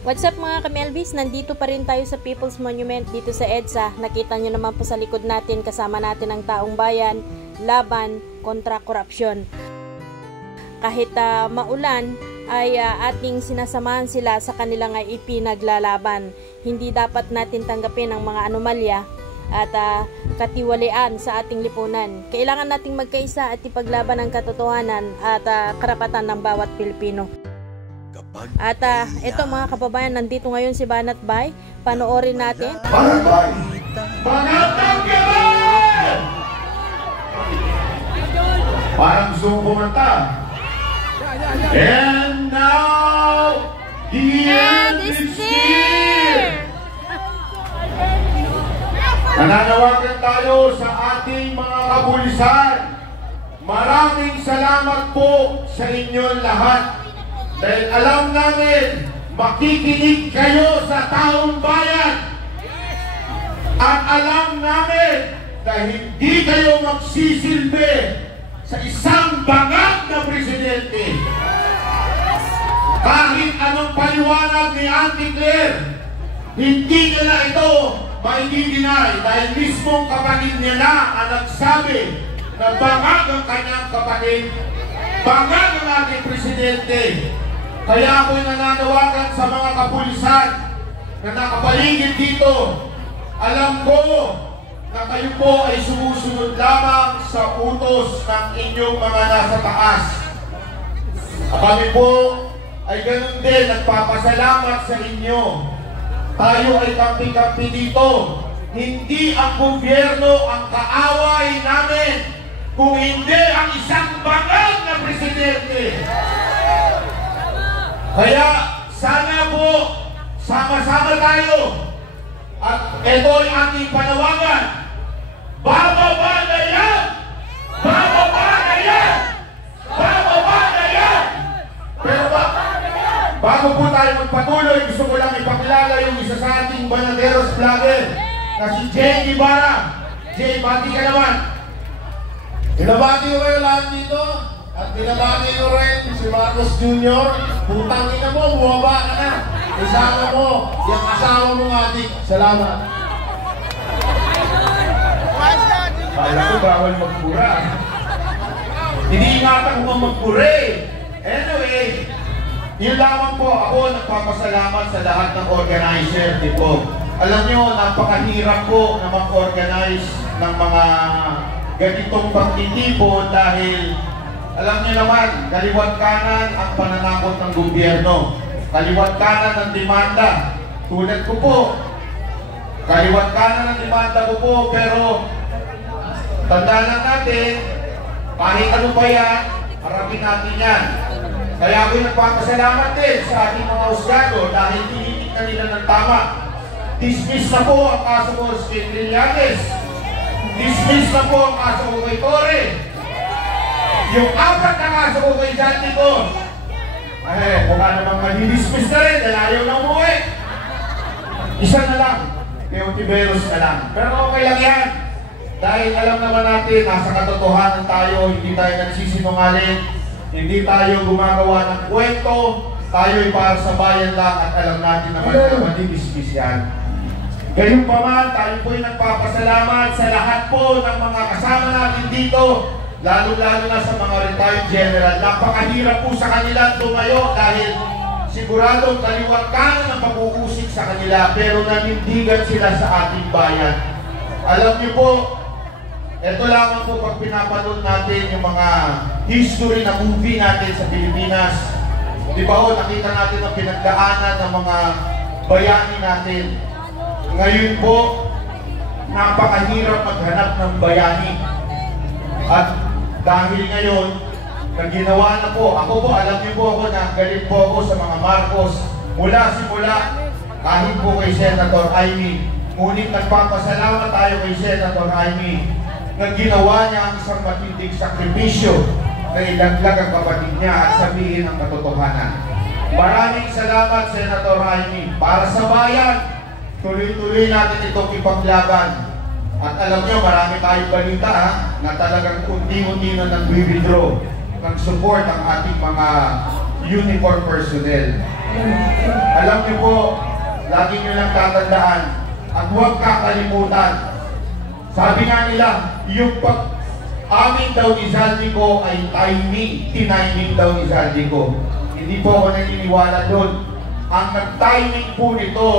What's up mga ka-Melvis? Nandito pa rin tayo sa People's Monument dito sa EDSA. Nakita nyo naman po sa likod natin, kasama natin ang taong bayan, laban kontra korupsyon. Kahit maulan ay ating sinasamahan sila sa kanilang ay ipinaglalaban. Hindi dapat natin tanggapin ang mga anomalya at katiwalian sa ating lipunan. Kailangan nating magkaisa at ipaglaban ang katotohanan at karapatan ng bawat Pilipino. At ito mga kababayan, nandito ngayon si Banat Bay. Panoorin natin. Banat Bay! Banat Bay! Parang gusto mong kumanta. And now, the end is here! Nananawagan tayo sa ating mga kapulisan. Maraming salamat po sa inyong lahat. Dahil alam namin, makikinig kayo sa taong bayan. At alam namin na hindi kayo magsisilbi sa isang bangag na presidente. Kahit anong paliwanag ni Auntie Claire, hindi niya na ito maididinay dahil mismong kapatid niya na ang nagsabi na bangag ang kanyang kapatid, bangag ang ating presidente. Kaya ako'y nananawagan sa mga kapulisan na nakapaligid dito. Alam ko na kayo po ay sumusunod lamang sa utos ng inyong mga nasa taas. Kami po ay ganun din nagpapasalamat sa inyo. Tayo ay kampi-kampi dito. Hindi ang gobyerno ang kaaway namin, kung hindi ang isang bangag na presidente. Kaya sana po sama-sama tayo at ito ay ating panawagan. Bababa na yan! Bababa na yan! Bababa na yan! Pero bago po tayo magpatuloy, gusto ko lang ipakilala yung isa sa ating Banaderos vlogger na si Jay Ibarra. Jay, bati ka naman. Binabati ko kayo lahat dito. At binabati ko rin si Marcos Jr. Putang ina mo, bumaba ka na. Isama mo, yung asawa mo ating. Salamat. Kala ko bawal magpura. Iniingatan ko magpura. Anyway, yun lamang po. Ako nagpapasalamat sa lahat ng organizer dito. Alam nyo, napakahirap po na mag-organize ng mga ganitong pagtitipon dahil alam niyo naman, kaliwat kanan ang pananakot ng gobyerno. Kaliwat kanan ang demanda. Tulad ko po. Kaliwat kanan ang demanda ko po, pero tandaan lang natin, kahit ano pa yan, harapin natin yan. Kaya ako'y nagpapasalamat din sa ating mga husgado dahil tinitignan nila ng tama. Dismiss na po ang kaso ko sa Trillanes. Dismiss na po ang kaso ko kay Torre. Yung apat na kaso ko kay Janty ko, mukha namang madidismiss na rin dahil ayaw na umuwi. Isa na lang, kay Ontiveros na lang. Pero okay lang yan. Dahil alam naman natin, nasa katotohanan tayo, hindi tayo nagsisinungaling, hindi tayo gumagawa ng kwento, tayo ay para sa bayan lang at alam natin naman na madidismiss yan. Gayun pa man, tayo po'y nagpapasalamat sa lahat po ng mga kasama natin dito, lalo-lalo na sa mga retired general. Napakahirap po sa kanila tumayo dahil siguradong kaliwat kanan ang pag-uusik sa kanila, pero nanindigan sila sa ating bayan. Alam niyo po, ito lamang po pag pinapanood natin yung mga history na movie natin sa Pilipinas. Di ba ho, nakita natin ang pinagdaanan ng mga bayani natin. Ngayon po, napakahirap maghanap ng bayani. At dahil ngayon, nang ginawa na po, ako po, alam niyo po ako na galit po ako sa mga Marcos. Mula simula, kahit po kay Senator Amy. Ngunit nagpapasalamat tayo kay Senator Amy na ginawa niya ang isang matinding sakripisyo na ilaglag ang kapatid niya at sabihin ang katotohanan. Maraming salamat, Senator Amy. Para sa bayan, tuloy-tuloy natin itong ipaglaban. At alam nyo, marami tayong balita na talagang unti-unti na nag-withdraw ng support ang ating mga uniform personnel. Alam niyo po, lagi niyo lang tatandaan at huwag kakalimutan. Sabi nga nila, yung amin daw ni Zaldico ay timing, tiniming daw ni Zaldico. Hindi po ako naniniwala doon. Ang nag-timing po nito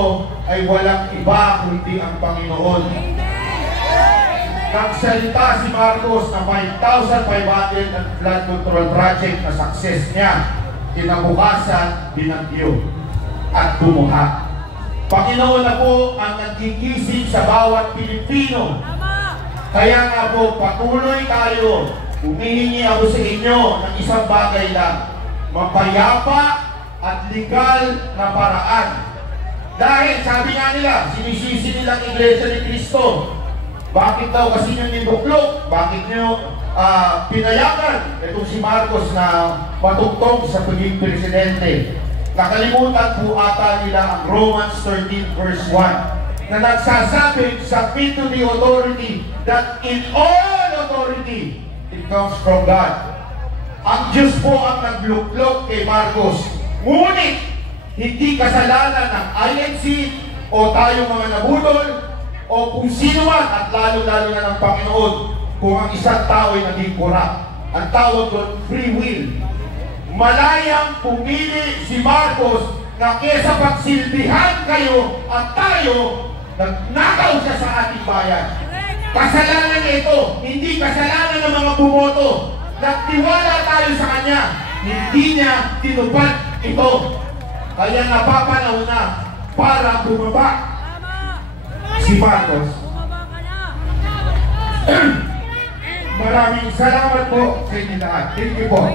ay walang iba kundi ang Panginoon. Nagsalita si Marcos na 5,500 at flood control project na success niya. Kinabukasan, binagyo at bumuha. Panginoon na po ang nagkikisig sa bawat Pilipino. Kaya nga po, patuloy tayo. Humihingi ako sa inyo ng isang bagay lang. Mapayapa at legal na paraan. Dahil sabi nga nila, sinisisi nilang Iglesia ni Cristo. Bakit daw kasi nyo niluklok? Bakit nyo pinayagan itong si Marcos na matugtog sa pagiging presidente? Nakalimutan po ata nila ang Romans 13 verse 1 na nagsasabi, submit to the authority that in all authority it comes from God. Ang Diyos po ang nagluklok kay Marcos. Ngunit, hindi kasalanan ng INC o tayo mga nabudol o kung sino man at lalo-lalo na ng Panginoon kung ang isang tao ay naging corrupt. Ang tawag doon, free will. Malayang pumili si Marcos na kesa pagsilbihan kayo at tayo, nagnakaw siya sa ating bayan. Kasalanan niya ito, hindi kasalanan ng mga bumoto. Nagtiwala tayo sa kanya, hindi niya tinupad ito. Kaya napapanahon na para bumaba si Marcos. Maraming salamat po sa inyo lahat. Thank you po.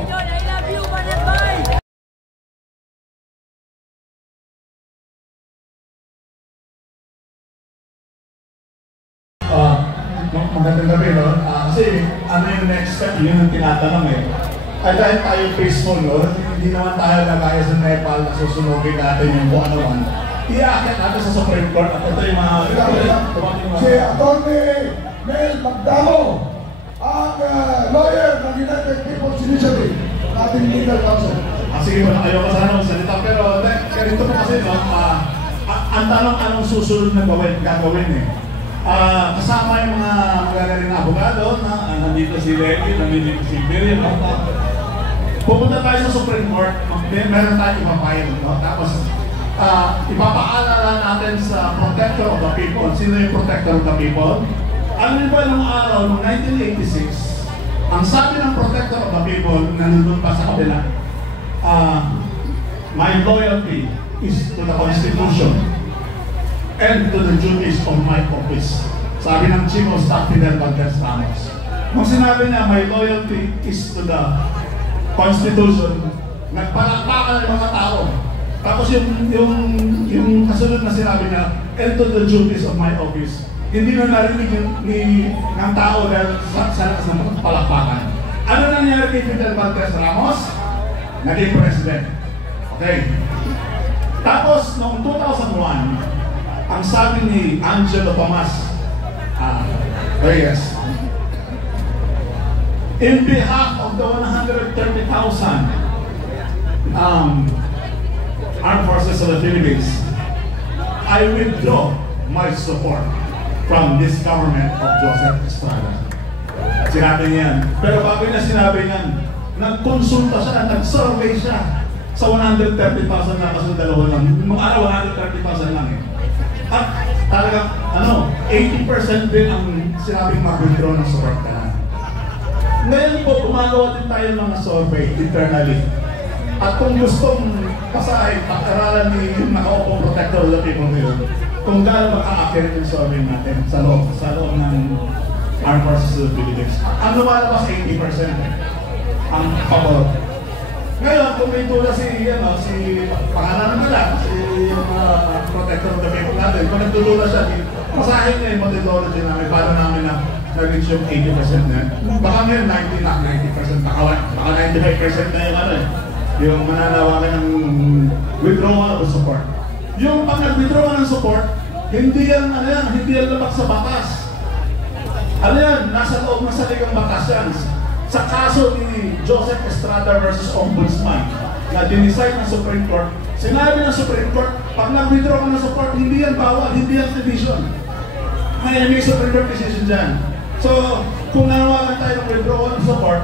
Magandang gabi, no? Kasi ano yung next step, yun ang tinatanong eh. Ay dahil tayo peaceful, no? Hindi naman tayo nagaya sa Nepal na susunogin natin yung kung ano man. Iakit natin sa Supreme Court at ito yung mga... Si Atty. Mel Magdalo, ang lawyer ng United People's Initiative, ating legal counsel. Sige po, ayoko sana magsalita, pero ganito po kasi, no? Ang tanong anong susunod na gagawin eh. Kasama yung mga magagaling na abogado na nandito si Reggie, nandito si Miriam. Pupunta tayo sa Supreme Court, meron tayo ipapayag. No? Tapos, ipapaalala natin sa Protector of the People. Sino yung Protector of the People? Ano ba nung araw, noong 1986, ang sabi ng Protector of the People, nandun pa sa kabila, my loyalty is to the Constitution and to the duties of my office. Sabi ng Chief of Staff Fidel Valdez Ramos. Nung sinabi niya, my loyalty is to the Constitution, nagpalakpakan ng mga tao. Tapos yung kasunod na sinabi niya, and to the duties of my office, hindi na narinig ng tao dahil sa lakas ng palakpakan. Ano nangyari kay Fidel Valdez Ramos? Naging president. Okay. Tapos, noong 2001, ang sabi ni Angelo Tomas Reyes, in behalf of the 130,000 Armed Forces of the Philippines, I withdraw my support from this government of Joseph Estrada. Sinabi niyan. Pero bago niya sinabi niyan, nagkonsulta siya, nag-survey siya sa 130,000 na kasundalawa lang. Nung araw, 130,000 lang eh. At talagang, 80% din ang sinabing mag-withdraw ng support ka lang. Ngayon po, gumagawa din tayo ng mga survey internally. At kung gustong pasahin, pag-aralan ni yung naka-upong Protector of the People ngayon, kung gaano maka-accurate yung survey natin sa loob ng Armed Forces of the Philippines. Ang lumalabas 80% ang pabor. Ngayon, kung may tula si pangalan naman lang, si Protector of the People natin, kung nagtutula siya, masahin niya yung methodology namin, para namin na nag-reach yung 80% na. Baka ngayon 90%, baka 95% na yung yung mananawagan ng withdrawal of support. Yung pag nag-withdraw ng support, hindi yan labak sa batas. Nasa loob ng saligang batas yan. Sa kaso ni Joseph Estrada versus Ombudsman na dinicide ng Supreme Court, Sinabi ng Supreme Court, pag nag-withdraw ka ng support, hindi yan bawal, hindi yan division. May Supreme Court decision dyan. So, kung nanawagan tayo ng withdrawal ng support,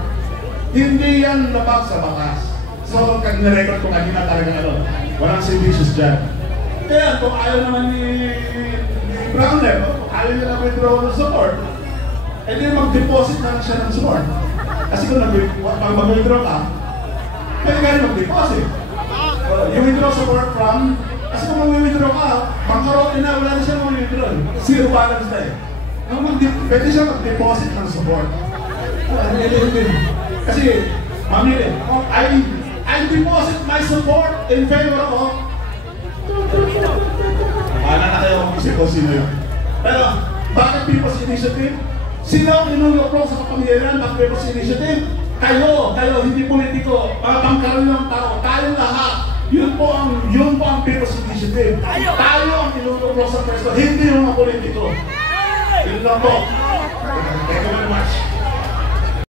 hindi yan labag sa batas. So, kag-record ko kanina talaga walang seditious dyan. Kaya kung ayaw naman ni Brownler, kung ayaw niya na withdraw ng support, di mag-deposit na lang siya ng support. Kasi kung mag-withdraw ka, pwede ka rin mag-deposit. You withdraw support from, kasi kung mag-withdraw ka, magkaroon na, wala na siya mag-withdraw. Zero balance na eh. Pwede siya mag-deposit ng support. Kasi, mamili, I deposit my support in favor of Paano na kayo mag-isip ko sino yun? Pero, bakit People's Initiative? Sino ang inulok sa kapangyarihan? Bakit People's Initiative? Kayo, hindi politiko, mga pangkaraniwang tao, tayo lahat. Yun po ang People's Initiative. Tayo ang inulok sa preso, hindi yung mga politiko. Yun lang po. Thank you very much.